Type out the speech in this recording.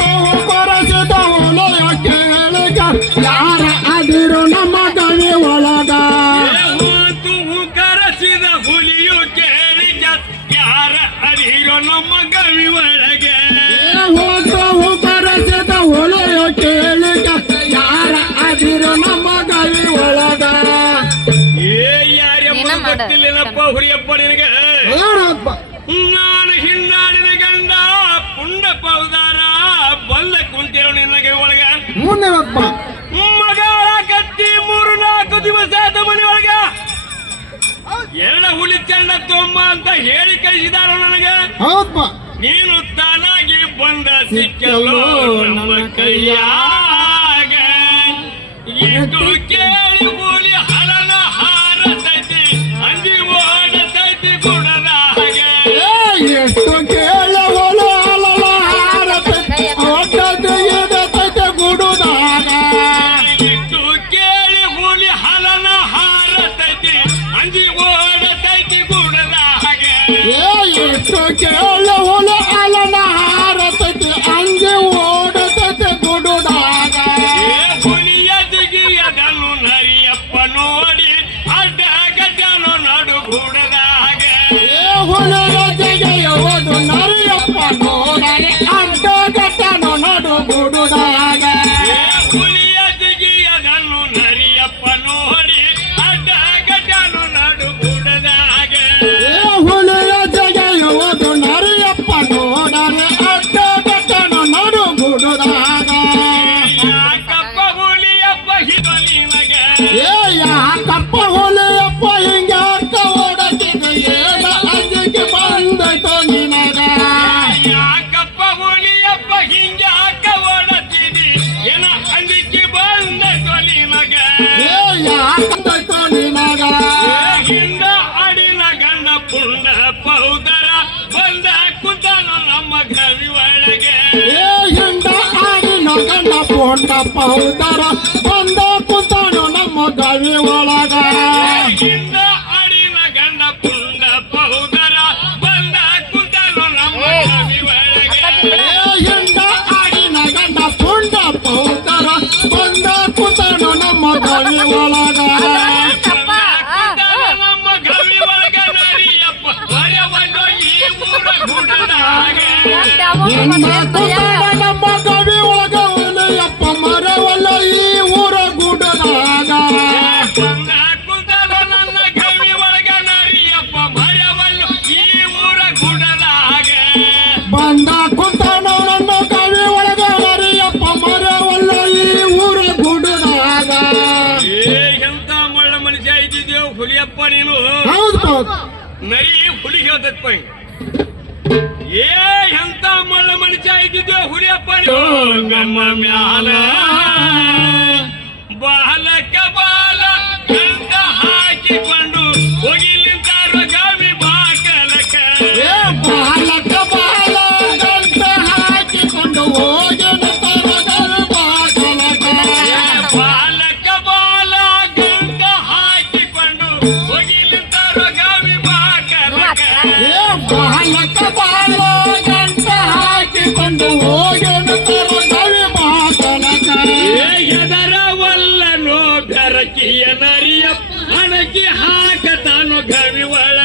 ತಾವು ಕೊರಸಿದ ಹೊಲೆಯ ಕೇಳಿಗ ಯಾರ ಅದಿರು ನಮ್ಮ ಗವಿ ಒಳಗ ತೂ ಕರೆಸಿದ ಹುಲಿಯು ಕೇಳಿಗ ಯಾರ ಅದಿರು ನಮ್ಮ ಗವಿ ಒಳಗೆ ತಾವು ಕೊರಸಿದ ಹೊಲೆಯ ಕೇಳಿಗ ಯಾರ ಅದಿರು ನಮ್ಮ ಗವಿ ಒಳಗ ಯಾರ್ಯಪ್ಪ ಗೊತ್ತಿಲ್ಲಪ್ಪ ಹುರಿಯಪ್ಪ ನಿನಗೆ ನಾನು ಹಿಂದಾಡಿನ ಗಂಡ ಪುಂಡ ಪೌದಾರ ಬಲ್ಲ ಕುಂತೇವ ನಿನಗೆ ಒಳಗ ಮುಂದೆಪ್ಪ ಮಗಳ ಕತ್ತಿ 3-4 ದಿವಸ ಆದ ಮನೆ ಒಳಗ ಹುಲಿ ಚೆಂಡ ತೊಂಬ ಅಂತ ಹೇಳಿ ಕಳಿಸಿದಾರ ನನಗೆ ಹೌದಪ್ಪ ನೀನು ತಾನಾಗಿ ಬಂದ ಸಿಕ್ಕಲು ನಮ್ಮ ಕೈಯಾಗ ಇದು ಕೇಳಿ ಹುಲಿ ಹಲನ ಹಾರತೈತಿ ಅಂದಿ ಓಡತೈತಿ ಗುಣದ ಹಾಗೆ ಎಷ್ಟು ಕೇಳವಲು ಅಲಲ ಹಾರತೈತಿ ಒಟ್ಟದೈತೆ ಗುಡುದಾಗ ಇಟ್ಟು ಕೇಳಿ ಹುಲಿ ಹಲನ ಹಾರತೈತಿ ಅಂದಿ ಓಡತೈತಿ ಗುಣದ ಹಾಗೆ ಎಷ್ಟು ಕೇಳವಲು ಅಲಲ ಹಾರತೈತಿ ಅಂದಿ ಓಡತೈತಿ ಗುಡುದಾಗ ಹುಲಿಯ ದಿಗಿಯದನ್ನು ನರಿಯಪ್ಪ ನೋಡಿ ಅಡ್ಡ ಗಜನು ನಡು ಗುಡದ ಹಾಗೆ ಹುಲಿಯ ಜಗೆಯುವುದು ನರಿಯಪ್ಪ ನೋಡರೆ ಅಡ್ಡ ಗಟ್ಟನು ನಡು ಗುಡುದಾಗ ಹುಲಿಯ ದಿಗಿಯದನ್ನು ನರಿಯಪ್ಪ ನೋಡಿ ಅಡ್ಡ ಗಜನು ನಡು ಗುಡದ ಹಾಗೆ ಹುಲಿಯ ಜಗೆಯುವುದು ನರಿಯಪ್ಪ ನೋಡರೆ ಅಡ್ಡ ಗಟ್ಟನು ನಡು ಗುಡುದಾಗ ಯಾಕಪ್ಪ ಹುಲಿಯಪ್ಪ ಹಿದು ನಿನಗೆ ಯಾಕಪ್ಪ ಹುಲಿಯಪ್ಪ ಹಿಂಗೆ ಅಕ್ಕ ಓಡತಿದೆ ಏನ ಅಂಜಿಕೆ ಬಂದೈತೋ ನಿನಗ ಯಾಕಪ್ಪ ಹುಲಿಯಪ್ಪ ಹಿಂಗೆ ಹಾಕ ಓಡತಿದಿ ಏನ ಅಂದಿಕ್ಕೆ ಬಂದೈತೋ ನಿನಗೆ ಯಾಕಂದೈತೋ ನಿನಗ ಹಿಂದ ಅಡಿನ ಗಂಡ ಪುಂಡ ಪೌದರ ಬಂದ ಕುಂತನು ನಮ್ಮ ಗವಿ ಒಳಗೆ ಹಿಂದ ಆಡಿನ ಗಂಡ ಪೋಂಡ ಪೌದರ ಬಂದ ಕುಂತಾನು ನಮ್ಮ ಗವಿ ಒಳಗ ಹಿಂದ ಅಡಿನ ಗಂಡ ಪುಂಡ ಪೌದರ ಬಂದ ಕುಂತನು ನಮ್ಮ ಗವಿ ಒಳಗೆ ಹಿಂದ ಆಡಿನ ಗಂಡ ಪೋಂಡ ಪೌದರ ಬಂದ ಕುಂತಾನು ನಮ್ಮ ಗವಿ ಒಳಗ ನಮ್ಮ ಗವಿ ಒಳಗ ನರಿಯಪ್ಪ ಮರೆವಲ್ಲೋ ಈ ಊರ ಗುಡದ ಹಾಗೆ ನಮ್ಮ ಕುಂತಾನ ನಮ್ಮ ಗವಿ ಒಳಗ ಹುಲಿಯಪ್ಪ ಮರವಲ್ಲ ಈ ಊರ ಗುಡದಾಗ ಬಂದ ಕುಂತಲು ನನ್ನ ಗವಿ ಒಳಗ ನರಿಯಪ್ಪ ಮರೆವಲ್ಲೋ ಈ ಊರ ಗುಡದ ಹಾಗೆ ಬಂದ ಕುಂತಾನ ನನ್ನ ಗವಿ ಒಳಗ ನರಿಯಪ್ಪ ಮರವಲ್ಲ ಈ ಊರ ಗುಡದಾಗ ಎಂತ ಮಳ್ಳ ಮನುಷ್ಯ ಇದ್ದಿದ್ದೇವು ಹುಲಿಯಪ್ಪ ನೀನು ಹೌದು ನರಿ ಹುಲಿ ಹೇಳ್ತಪ್ಪ ಎಂತ ಮಳ್ಳ ಮನುಷ್ಯ ಇದ್ದಿದ್ದೇವು ಹುಲಿಯಪ್ಪ ನೀನು ಗಮ್ಮ ಮ್ಯಾಲ ಬಾಲಕ ಬಾಲ ಗಂಟ ಹಾಕಿಕೊಂಡು ಹೋಗಿಲಿಂತಾರ ಗವಿ ಬಾಕಲಕ ಬಾಲಕ ಬಾಲ ಗಂಟ ಹಾಕಿಕೊಂಡು ಹೋಗಿನ ತರಗಲ್ ಬಾಗಲಕ ಬಾಲಕ ಬಾಲ ಗಂಟ ಹಾಕಿಕೊಂಡು ಹೋಗಿಲಿಂತಾರ ಗವಿ ಬಾಕಲಕ ಬಾಲಕ ಬಾಲ ಗಂಟ ಹಾಕಿಕೊಂಡು ಹೋಗಿನ ತರಗಲ್ ಬಾಗಲಕ ಎದರವಲ್ಲನೋ ಬೆರಕಿಯ ನರಿಯಪ್ಪ ಅಣಕಿ ಹಾಕತಾನು ಗವಿ ಒಳ